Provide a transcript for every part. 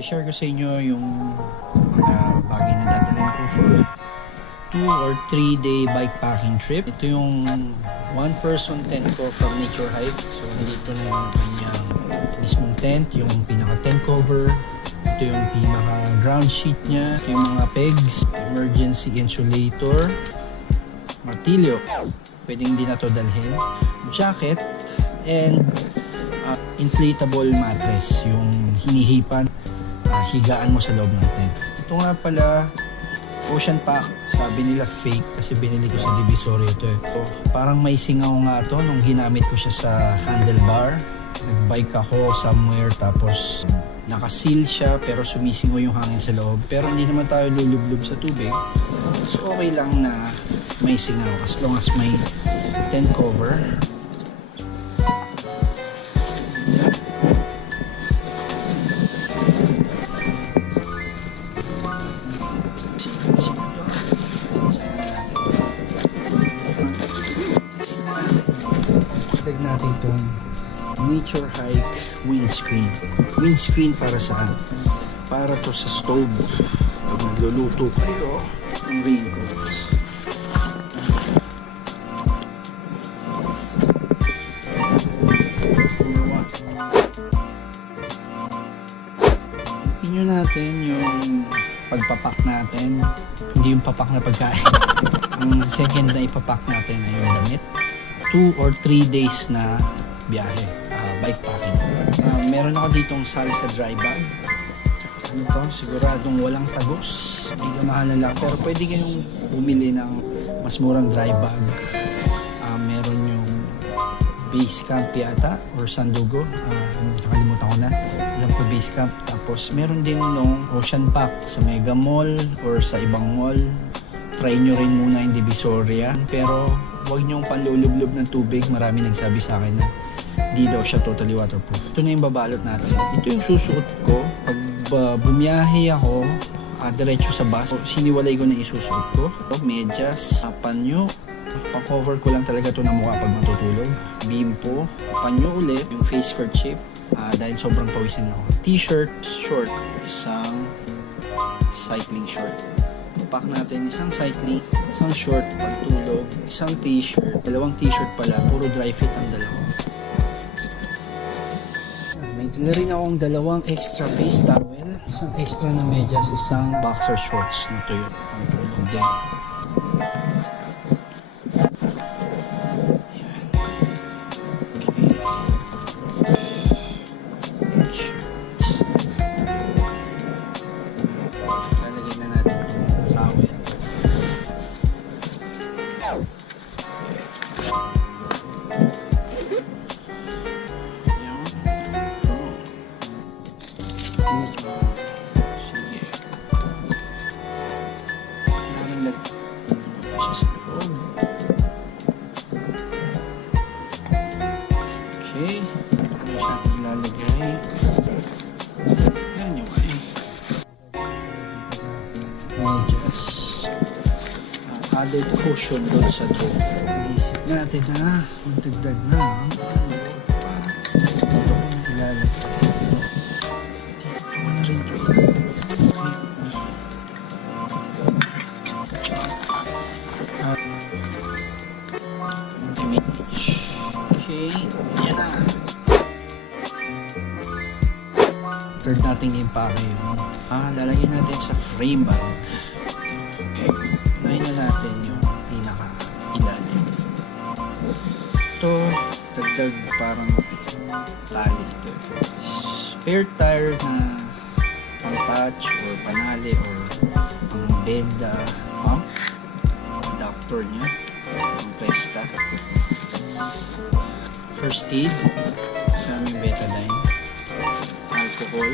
share ko sa inyo yung mga bagay na dadalhin ko for 2 or 3 day bikepacking trip. Ito yung one person tent ko from Nature Hike. So dito na yung kanyang mismong tent, yung pinaka tent cover. Ito yung pinaka ground sheet niya. Ito yung mga pegs, emergency insulator, martilyo. Pwedeng hindi na to dalhin. Jacket and inflatable mattress, yung hinihipan, higaan mo sa loob ng tent. Ito nga pala, ocean pack. Sabi nila fake kasi binili ko sa Divisoria ito. Parang may singaw nga to nung ginamit ko siya sa handlebar. Nagbike ako somewhere tapos nakaseal siya pero sumisingaw yung hangin sa loob. Pero hindi naman tayo lulublob sa tubig. So okay lang na may singaw as long as may tent cover. Natin itong Nature Hike windscreen. Windscreen para saan? Para to sa stove. Pag nagluluto kayo, ang raincoat. That's number 1. Continue natin yung pagpapak natin. Hindi yung papak na pagkain. Ang second na ipapak natin ay yung damit. 2 or 3 days na biyahe, bikepacking. Meron ako ditong salsa dry bag. Ano to? Siguradong walang tagos. May gamahan lang. Pero pwede kayong bumili ng mas murang dry bag. Meron yung base camp yata or Sandugo. Nakalimutan ko na. Alam ko base camp. Tapos meron din nung ocean pack sa Mega Mall or sa ibang mall. Try nyo rin muna yung Divisoria. Pero huwag nyong panlulublob ng tubig. Marami nagsabi sa akin na di daw siya totally waterproof. Ito na yung babalot natin. Ito yung susuot ko. Pag bumiyahe ako, diretso sa bus, siniwalay ko na isusuot ko. Medyas, panyo. Pa-cover ko lang talaga ito na mukha pag matutulog. Bimpo, panyo ulit. Yung face kerchief. Dahil sobrang pawisin ako. T-shirt, short. Isang cycling short. Pack natin isang cycling, isang short pagtulog, isang t-shirt, dalawang t-shirt pala, puro dry fit ang dalawa. May dala rin akong dalawang extra face towel, isang extra na medyas, isang boxer shorts na tuyo, pagtulog din. Okay, ano siya natin ilalagay? Yan yung medyas. Added cushion doon sa drawer. Naisip natin na magdagdag na ang ano pa. Ito ko na ilalagay. Dito ko na rin ito ilalagay. Okay, yan na. Third nating impake yung lalagyan natin sa frame bag. Okay, unahin na natin yung pinaka ilalim. Ito, dagdag parang tali ito. Spare tire na pang patch or panali or pang bed pump. Adapter niya. Pang presta. First aid sa aming betadine, alcohol,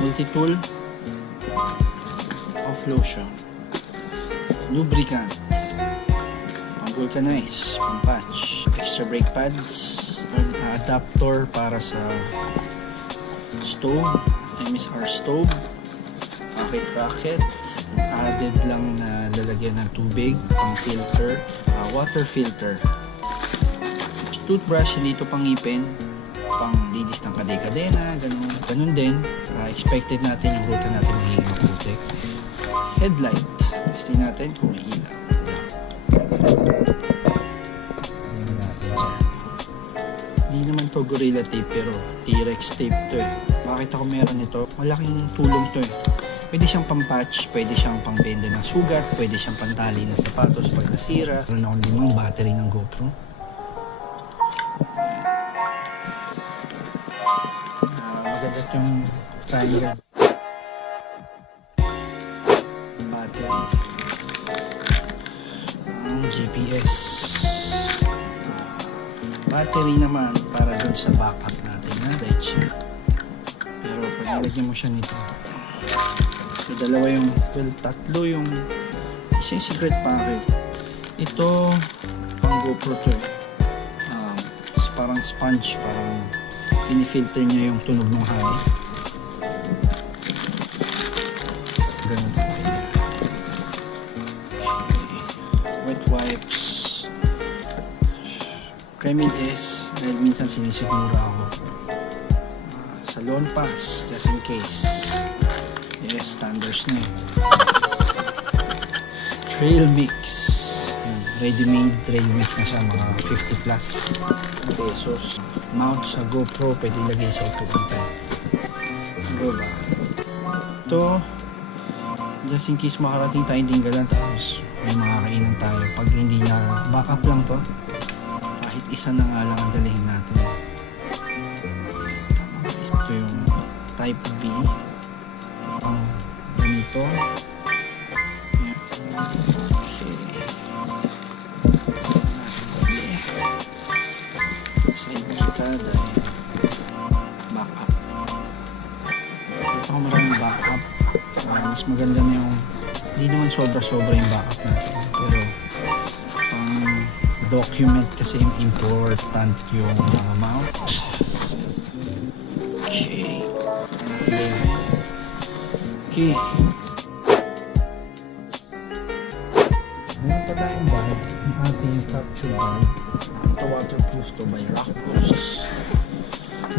multi-tool, off lotion, lubricant, pang-vulcanize, pang-patch, extra brake pads, adapter para sa stove, MSR stove, racket, added lang na lalagyan ng tubig, pang filter, water filter, toothbrush, hindi ito pang ngipin, pang didis ng kadena, ganun din. Expected natin yung ruta natin magiging maputi. Headlight, testing natin kung may ilaw. Tingnan natin dyan. Hindi naman to Gorilla Tape pero T-Rex tape to eh. Bakit ako meron ito? Malaking tulong to eh. Pwede siyang pang-patch, pwede siyang pang-benda ng sugat, pwede siyang pantali ng sapatos pag nasira. Meron akong 5 battery ng GoPro. Maganda yung triangle battery. Ang GPS. Battery naman para dun sa backup natin na light siya. Pero pag nilagyan mo siya nito, so dalawa yung, well, tatlo yung isa yung secret packet. Ito pang GoPro to eh. Parang sponge, parang pinifilter niya yung tunog ng hangin. Ganun pa pwede. Okay. Wet wipes. Kremil S, dahil minsan sinisigmura ako. Salon pass, just in case. Yes, standards na eh. Trail mix. Ready-made trail mix na siya, mga 50 plus pesos. Mount sa GoPro, pwede ilagay sa upuan ka. Ano ba? Ito, just in case makarating tayo Dinggalan, tapos may makakainan tayo. Pag hindi na, backup lang to. Kahit isa na nga lang ang dalihin natin. Tama guys. Ito yung type B. Ang ganito. Dahil backup. Ito ko maraming backup. Mas maganda na yung, hindi naman sobra-sobra yung backup natin, pero pang document kasi important yung mga mount. Okay, 11. Okay, meron pa tayong bag, yung ating capture bag. Ito waterproof to by Rockproof.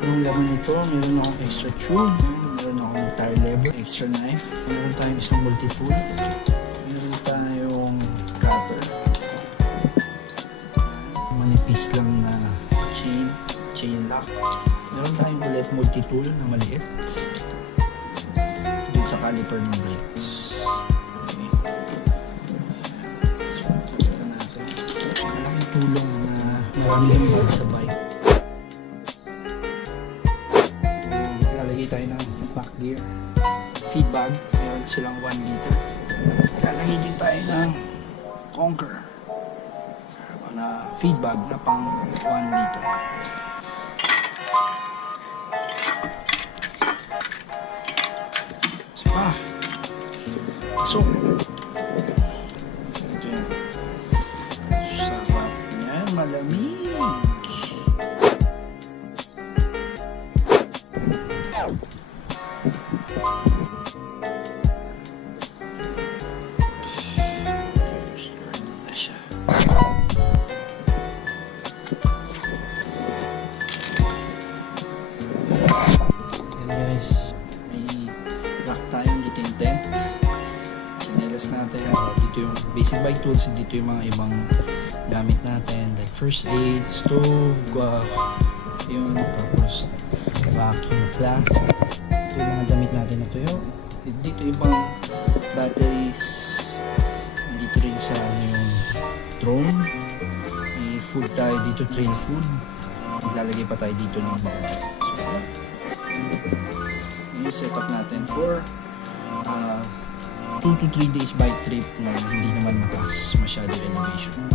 Yung laman nito, meron akong extra tube, meron akong tire lever, extra knife, meron tayong isang multi-tool, meron tayong cutter, manipis lang na chain lock, meron tayong ulit multi-tool na maliit dun sa caliper ng brakes. Okay. So, ito natin. Malaking tulong na marami yung bag sa bike. Lalagay tayo ng back gear. Feedbag, meron silang 1 liter. Lalagay din tayo ng Conquer na feedbag na pang 1 liter. So, ito yan. Sarap niyan, malamig. Natin. Dito yung basic bike tools, dito yung mga ibang gamit natin like first aid, stove, yun, tapos vacuum flask. Ito yung mga damit natin na tuyo. Dito ibang batteries. Dito rin sa yung drone. May food tayo dito, trail food. Maglalagay pa tayo dito ng bawang. So, yung setup natin for 2 to 3 days bike trip na hindi naman mataas masyado elevation.